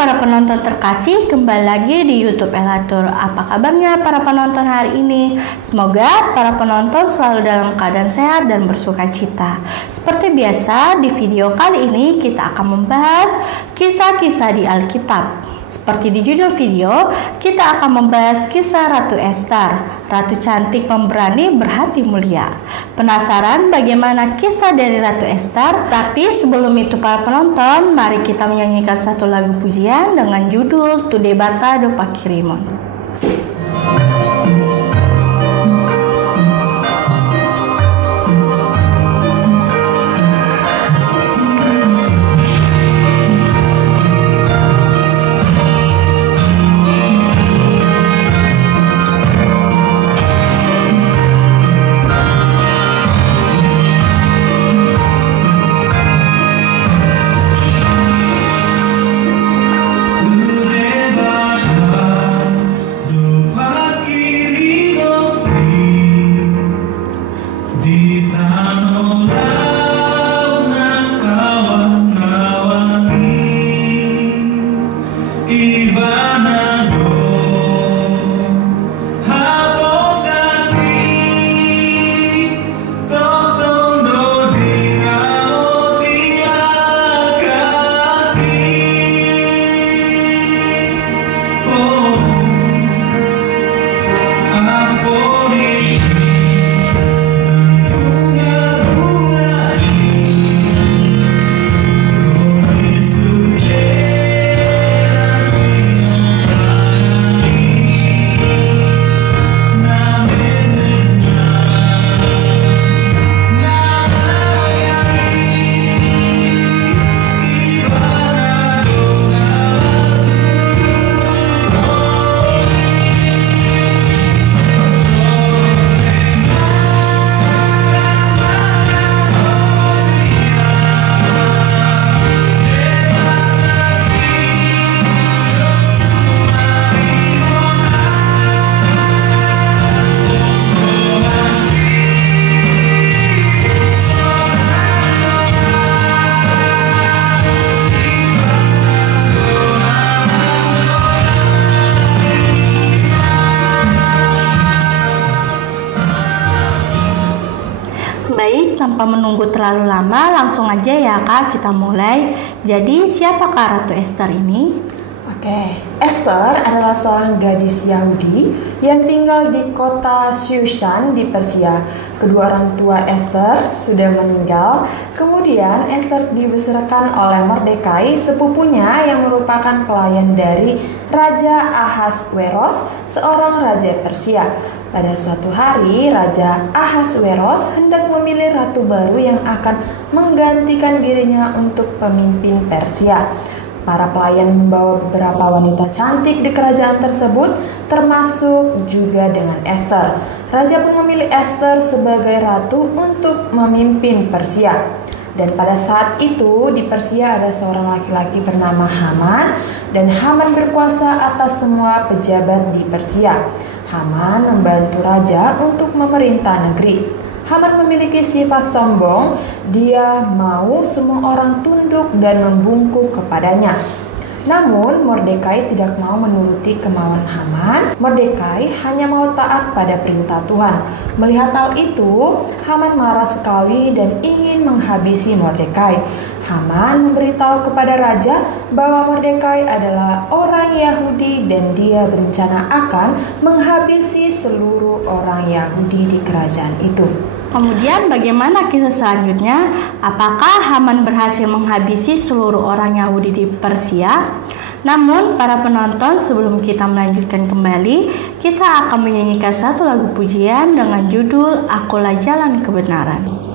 para penonton terkasih, kembali lagi di YouTube Elatur. Apa kabarnya para penonton hari ini? Semoga para penonton selalu dalam keadaan sehat dan bersukacita. Seperti biasa, di video kali ini kita akan membahas kisah-kisah di Alkitab. Seperti di judul video, kita akan membahas kisah Ratu Ester, ratu cantik, pemberani, berhati mulia. Penasaran bagaimana kisah dari Ratu Ester? Tapi sebelum itu para penonton, mari kita menyanyikan satu lagu pujian dengan judul Tu Debata do Pakirimon. Baik, tanpa menunggu terlalu lama, langsung aja ya Kak, kita mulai. Jadi, siapakah Ratu Ester ini? Oke, Ester adalah seorang gadis Yahudi yang tinggal di kota Shushan di Persia. Kedua orang tua Ester sudah meninggal. Kemudian Ester dibesarkan oleh Mordekai, sepupunya yang merupakan pelayan dari Raja Ahasweros, seorang raja Persia. Pada suatu hari, Raja Ahasweros hendak memilih ratu baru yang akan menggantikan dirinya untuk pemimpin Persia. Para pelayan membawa beberapa wanita cantik di kerajaan tersebut, termasuk juga dengan Ester. Raja pun memilih Ester sebagai ratu untuk memimpin Persia. Dan pada saat itu di Persia ada seorang laki-laki bernama Haman, dan Haman berkuasa atas semua pejabat di Persia. Haman membantu raja untuk memerintah negeri. Haman memiliki sifat sombong, dia mau semua orang tunduk dan membungkuk kepadanya. Namun Mordekai tidak mau menuruti kemauan Haman. Mordekai hanya mau taat pada perintah Tuhan. Melihat hal itu, Haman marah sekali dan ingin menghabisi Mordekai. Haman memberitahu kepada raja bahwa Mordekai adalah orang Yahudi dan dia berencana akan menghabisi seluruh orang Yahudi di kerajaan itu. Kemudian bagaimana kisah selanjutnya? Apakah Haman berhasil menghabisi seluruh orang Yahudi di Persia? Namun para penonton, sebelum kita melanjutkan kembali, kita akan menyanyikan satu lagu pujian dengan judul Akulah Jalan Kebenaran.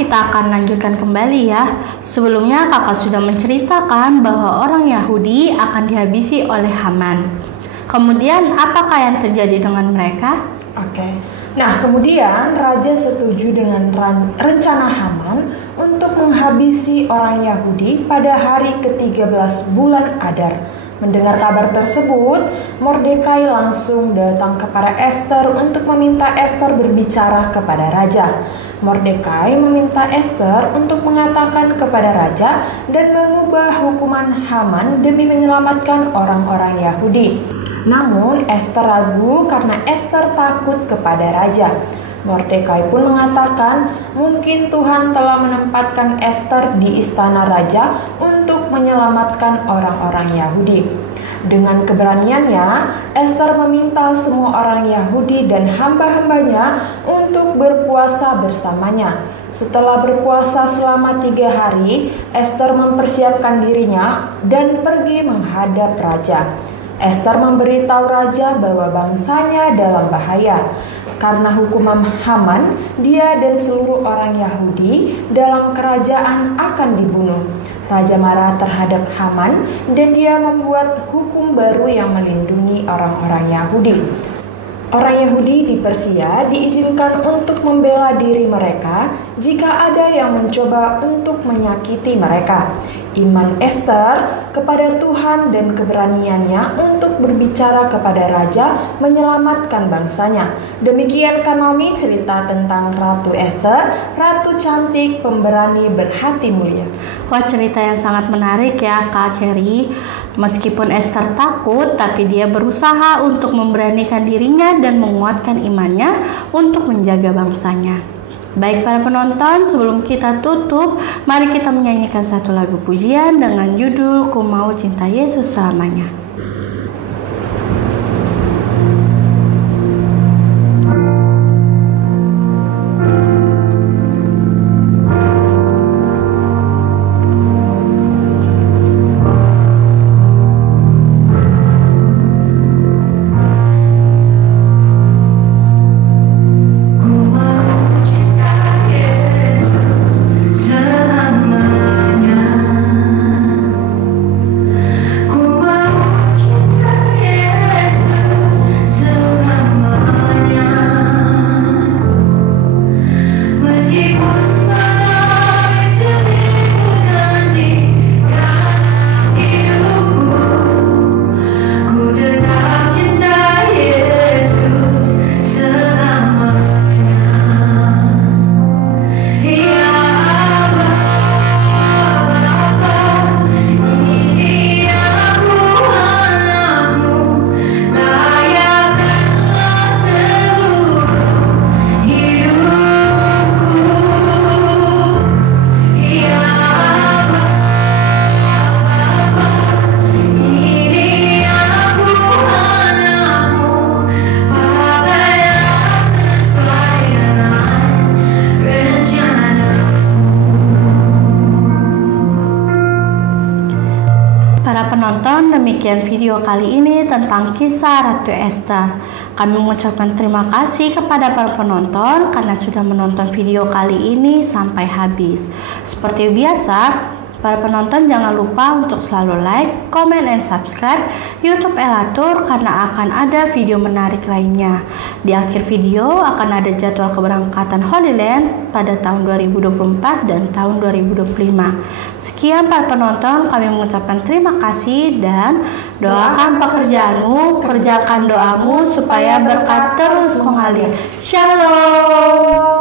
kita akan lanjutkan kembali ya. Sebelumnya kakak sudah menceritakan bahwa orang Yahudi akan dihabisi oleh Haman. Kemudian apakah yang terjadi dengan mereka? Oke. Nah, kemudian raja setuju dengan rencana Haman untuk menghabisi orang Yahudi pada hari ke-13 bulan Adar. Mendengar kabar tersebut, Mordekai langsung datang kepada Ester untuk meminta Ester berbicara kepada raja. Mordekai meminta Ester untuk mengatakan kepada raja dan mengubah hukuman Haman demi menyelamatkan orang-orang Yahudi. Namun Ester ragu karena Ester takut kepada raja. Mordekai pun mengatakan mungkin Tuhan telah menempatkan Ester di istana raja untuk menyelamatkan orang-orang Yahudi. Dengan keberaniannya, Ester meminta semua orang Yahudi dan hamba-hambanya untuk berpuasa bersamanya. Setelah berpuasa selama 3 hari, Ester mempersiapkan dirinya dan pergi menghadap raja. Ester memberitahu raja bahwa bangsanya dalam bahaya. Karena hukuman Haman, dia dan seluruh orang Yahudi dalam kerajaan akan dibunuh. Raja marah terhadap Haman dan dia membuat hukum baru yang melindungi orang-orang Yahudi. Orang Yahudi di Persia diizinkan untuk membela diri mereka jika ada yang mencoba untuk menyakiti mereka. Iman Ester kepada Tuhan dan keberaniannya untuk berbicara kepada raja menyelamatkan bangsanya. Demikian Kanomi cerita tentang Ratu Ester, ratu cantik, pemberani, berhati mulia. Wah, cerita yang sangat menarik ya Kak Cherry. Meskipun Ester takut, tapi dia berusaha untuk memberanikan dirinya dan menguatkan imannya untuk menjaga bangsanya. Baik para penonton, sebelum kita tutup, mari kita menyanyikan satu lagu pujian dengan judul Ku Mau Cinta Yesus Selamanya. Penonton, demikian video kali ini tentang kisah Ratu Ester. Kami mengucapkan terima kasih kepada para penonton karena sudah menonton video kali ini sampai habis. Seperti biasa, para penonton jangan lupa untuk selalu like, comment, dan subscribe YouTube Elatur karena akan ada video menarik lainnya. Di akhir video akan ada jadwal keberangkatan Holy Land pada tahun 2024 dan tahun 2025. Sekian para penonton, kami mengucapkan terima kasih dan doakan pekerjaanmu, kerjakan doamu supaya berkat terus mengalir. Shalom.